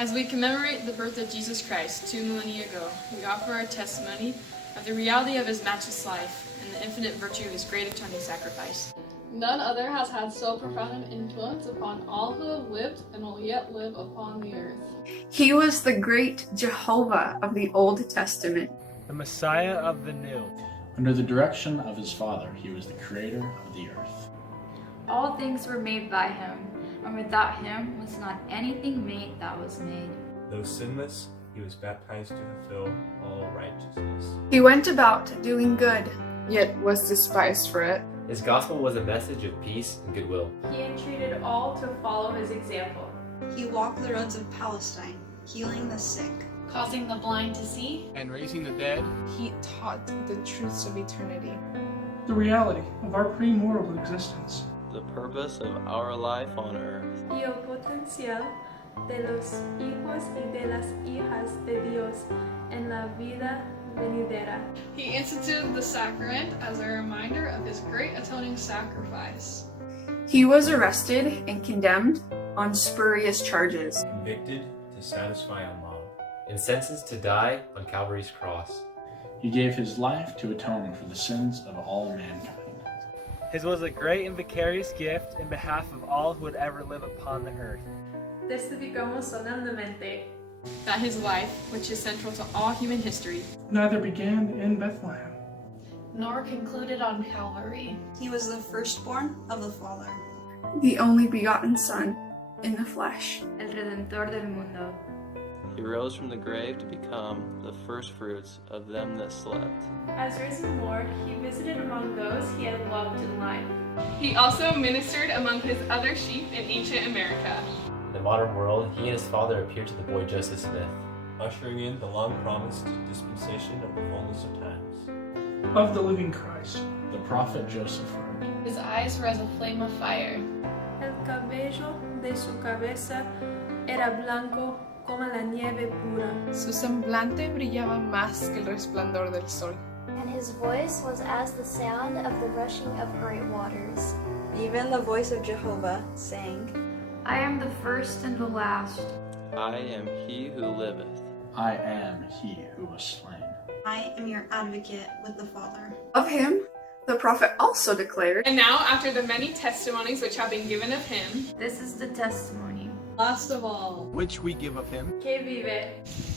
As we commemorate the birth of Jesus Christ 2 millennia ago, we offer our testimony of the reality of his matchless life and the infinite virtue of his great atoning sacrifice. None other has had so profound an influence upon all who have lived and will yet live upon the earth. He was the great Jehovah of the Old Testament, the Messiah of the New. Under the direction of his Father, he was the creator of the earth. All things were made by him, and without him was not anything made that was made. Though sinless, he was baptized to fulfill all righteousness. He went about doing good, yet was despised for it. His gospel was a message of peace and goodwill. He entreated all to follow his example. He walked the roads of Palestine, healing the sick, causing the blind to see, and raising the dead. He taught the truths of eternity, the reality of our premortal existence, the purpose of our life on earth, y el potencial de los hijos y de las hijas de Dios en la vida venidera. He instituted the sacrament as a reminder of his great atoning sacrifice. He was arrested and condemned on spurious charges, convicted to satisfy a mob, and sentenced to die on Calvary's cross. He gave his life to atone for the sins of all mankind. His was a great and vicarious gift in behalf of all who would ever live upon the earth. Testificamos solemnemente that his life, which is central to all human history, neither began in Bethlehem, nor concluded on Calvary. He was the firstborn of the Father, the only begotten Son in the flesh, el Redentor del mundo. He rose from the grave to become the firstfruits of them that slept. As risen Lord, he visited among those he had loved in life. He also ministered among his other sheep in ancient America. In the modern world, he and his Father appeared to the boy Joseph Smith, ushering in the long-promised dispensation of the fullness of times. Of the living Christ, the prophet Joseph wrote, his eyes were as a flame of fire. El cabello de su cabeza era blanco como la nieve pura. Su semblante brillaba más que el resplandor del sol. And his voice was as the sound of the rushing of great waters. Even the voice of Jehovah sang, I am the first and the last. I am he who liveth. I am he who was slain. I am your advocate with the Father. Of him, the prophet also declared, and now, after the many testimonies which have been given of him, this is the testimony. Last of all, which we give of him, que vive,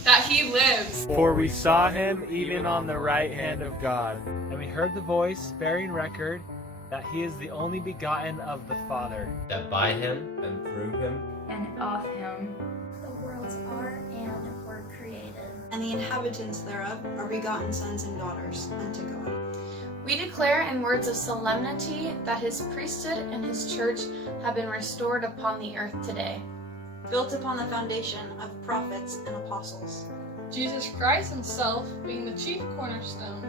that he lives. For we saw him even on the right hand of God, and we heard the voice bearing record that he is the only begotten of the Father, that by him and through him and of him the worlds are and were created, and the inhabitants thereof are begotten sons and daughters unto God. We declare in words of solemnity that his priesthood and his church have been restored upon the earth today, built upon the foundation of prophets and apostles, Jesus Christ himself being the chief cornerstone.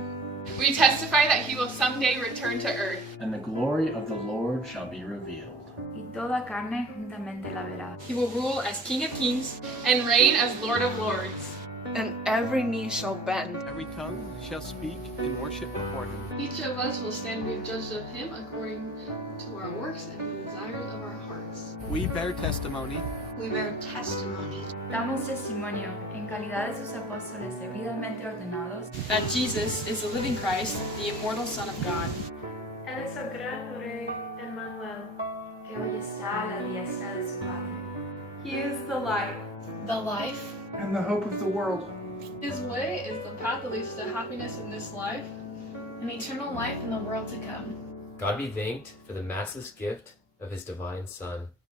We testify that he will someday return to earth, and the glory of the Lord shall be revealed. Y toda carne juntamente la verá. He will rule as King of Kings and reign as Lord of Lords. And every knee shall bend, every tongue shall speak in worship before him. Each of us will stand to be judged of him according to our works and the desires of our hearts. We bear testimony. We bear testimony. Damos testimonio en calidad de sus apóstoles debidamente ordenados that Jesus is the living Christ, the immortal Son of God. Él es el gran Rey Emmanuel, que hoy está a la diestra de su Padre. He is the light, the life, and the hope of the world. His way is the path that leads to happiness in this life and eternal life in the world to come. God be thanked for the matchless gift of his divine Son.